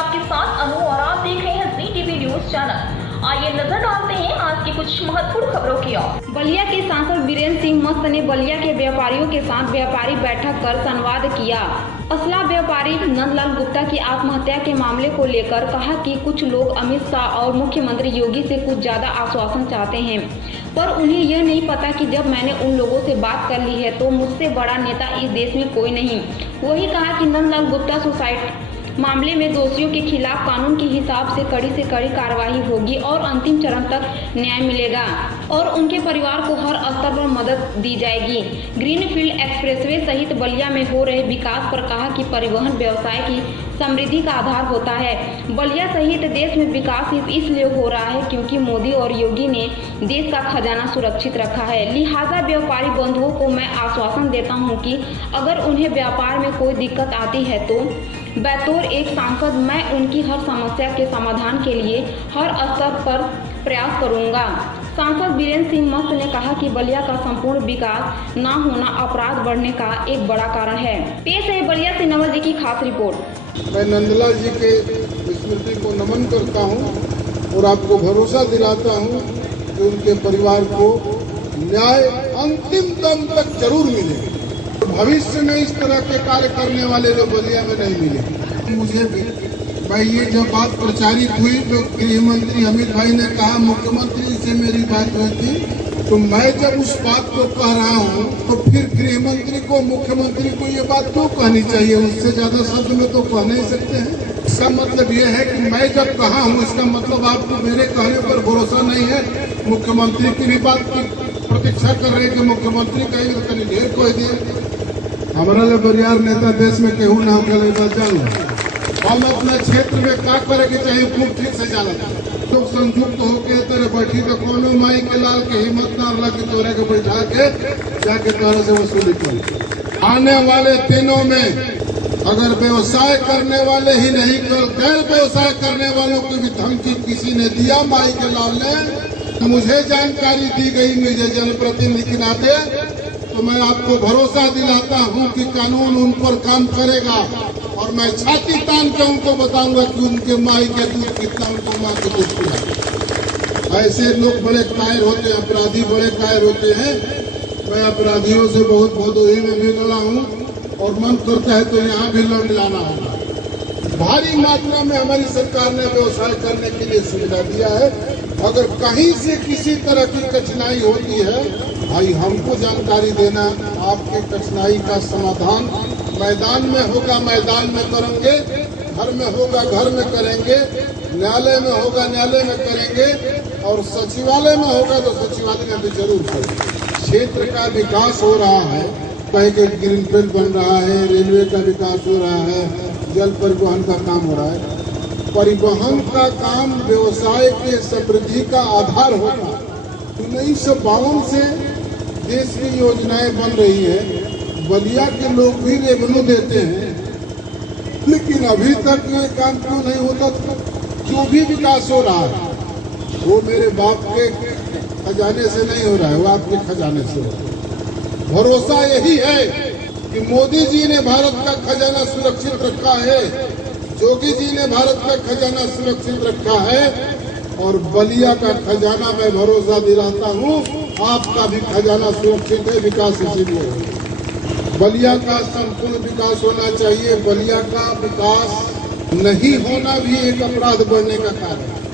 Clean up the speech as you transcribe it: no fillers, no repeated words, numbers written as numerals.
आपके साथ अनु और आप देख रहे हैं जी टीवी न्यूज चैनल। आइए नजर डालते हैं आज की कुछ महत्वपूर्ण खबरों की ओर। बलिया के सांसद वीरेंद्र सिंह मस्त ने बलिया के व्यापारियों के साथ व्यापारी बैठक कर संवाद किया। असला व्यापारी नंदलाल गुप्ता की आत्महत्या के मामले को लेकर कहा कि कुछ लोग अमित शाह और मुख्यमंत्री योगी से कुछ ज्यादा आश्वासन चाहते हैं, पर उन्हें यह नहीं पता कि जब मैंने उन लोगों से बात कर ली है तो मुझसे बड़ा नेता इस देश में कोई नहीं। वही कहा कि नंदलाल गुप्ता सुसाइड मामले में दोषियों के खिलाफ कानून के हिसाब से कड़ी कार्रवाई होगी और अंतिम चरण तक न्याय मिलेगा और उनके परिवार को हर स्तर पर मदद दी जाएगी। ग्रीनफील्ड एक्सप्रेसवे सहित बलिया में हो रहे विकास पर कहा कि परिवहन व्यवसाय की समृद्धि का आधार होता है। बलिया सहित देश में विकास इसलिए हो रहा है क्योंकि मोदी और योगी ने देश का खजाना सुरक्षित रखा है। लिहाजा व्यापारी बंधुओं को मैं आश्वासन देता हूं कि अगर उन्हें व्यापार में कोई दिक्कत आती है तो बतौर एक सांसद मैं उनकी हर समस्या के समाधान के लिए हर स्तर पर प्रयास करूंगा। सांसद वीरेंद्र सिंह मस्त ने कहा कि बलिया का संपूर्ण विकास न होना अपराध बढ़ने का एक बड़ा कारण है। पेश है बलिया से नवल जी की खास रिपोर्ट। मैं नंदलाल जी के स्मृति को नमन करता हूं और आपको भरोसा दिलाता हूं कि उनके परिवार को न्याय अंतिम दम तक जरूर मिलेगा। भविष्य में इस तरह के कार्य करने वाले जो बलिया में नहीं मिले। मुझे भी भाई ये जब बात प्रचारित हुई तो गृह मंत्री अमित भाई ने कहा मुख्यमंत्री से मेरी बात हुई थी, तो मैं जब उस बात को कह रहा हूँ तो फिर गृह मंत्री को मुख्यमंत्री को ये बात क्यों कहनी चाहिए? उससे ज्यादा शब्द में तो कह नहीं सकते हैं। इसका मतलब ये है कि मैं जब कहा हूँ इसका मतलब आपको मेरे कहने पर भरोसा नहीं है। मुख्यमंत्री की भी बात की प्रतीक्षा कर रहे कि मुख्यमंत्री कहेंगे तो कहीं ढेर कोई दिए। हमारा ले बरियार नेता देश में केहू ना होगा जान हम अपना क्षेत्र में का करे के चाहिए खूब ठीक से जाला लोग संयुक्त होके तेरे बैठी तो कोनो माई के लाल के हिम्मत ना रहा कि तोरे के बैठा के जाके तोरे से वसूली कर। आने वाले दिनों में अगर व्यवसाय करने वाले ही नहीं कर गैर व्यवसाय करने वालों की भी धमकी किसी ने दिया माई के लाल ने, मुझे जानकारी दी गई मुझे जनप्रतिनिधि के नाते, तो मैं आपको भरोसा दिलाता हूं कि कानून उन पर काम करेगा और मैं छाती तान के उनको बताऊंगा कि उनके माई के दूध कितना उनको माँ के दूध पिला। ऐसे लोग बड़े कायर होते हैं, अपराधी बड़े कायर होते हैं। मैं अपराधियों से बहुत भदोही में भी लड़ा हूँ और मन करता है तो यहाँ भी लड़ लाना होगा। भारी मात्रा में हमारी सरकार ने व्यवसाय करने के लिए सुविधा दिया है। अगर कहीं से किसी तरह की कठिनाई होती है भाई हमको जानकारी देना। आपकी कठिनाई का समाधान मैदान में होगा, मैदान में करेंगे, घर में होगा घर में करेंगे, न्यायालय में होगा न्यायालय में करेंगे और सचिवालय में होगा तो सचिवालय में भी जरूर करेंगे। क्षेत्र का विकास हो रहा है, कहीं के ग्रीनफील्ड बन रहा है, रेलवे का विकास हो रहा है, जल परिवहन का काम हो रहा है। परिवहन का काम व्यवसाय के समृद्धि का आधार होगा। 1952 से देश की योजनाएं बन रही है, बलिया के लोग भी रेवेन्यू देते हैं, लेकिन अभी तक ये काम क्यों नहीं होता? जो भी विकास हो रहा है वो मेरे बाप के खजाने से नहीं हो रहा है, वो आपके खजाने से हो रहा है। भरोसा यही है कि मोदी जी ने भारत का खजाना सुरक्षित रखा है, योगी जी ने भारत का खजाना सुरक्षित रखा है और बलिया का खजाना मैं भरोसा दिलाता हूँ आपका भी खजाना सुरक्षित है। विकास इसीलिए बलिया का संपूर्ण विकास होना चाहिए। बलिया का विकास नहीं होना भी एक अपराध बढ़ने का कारण है।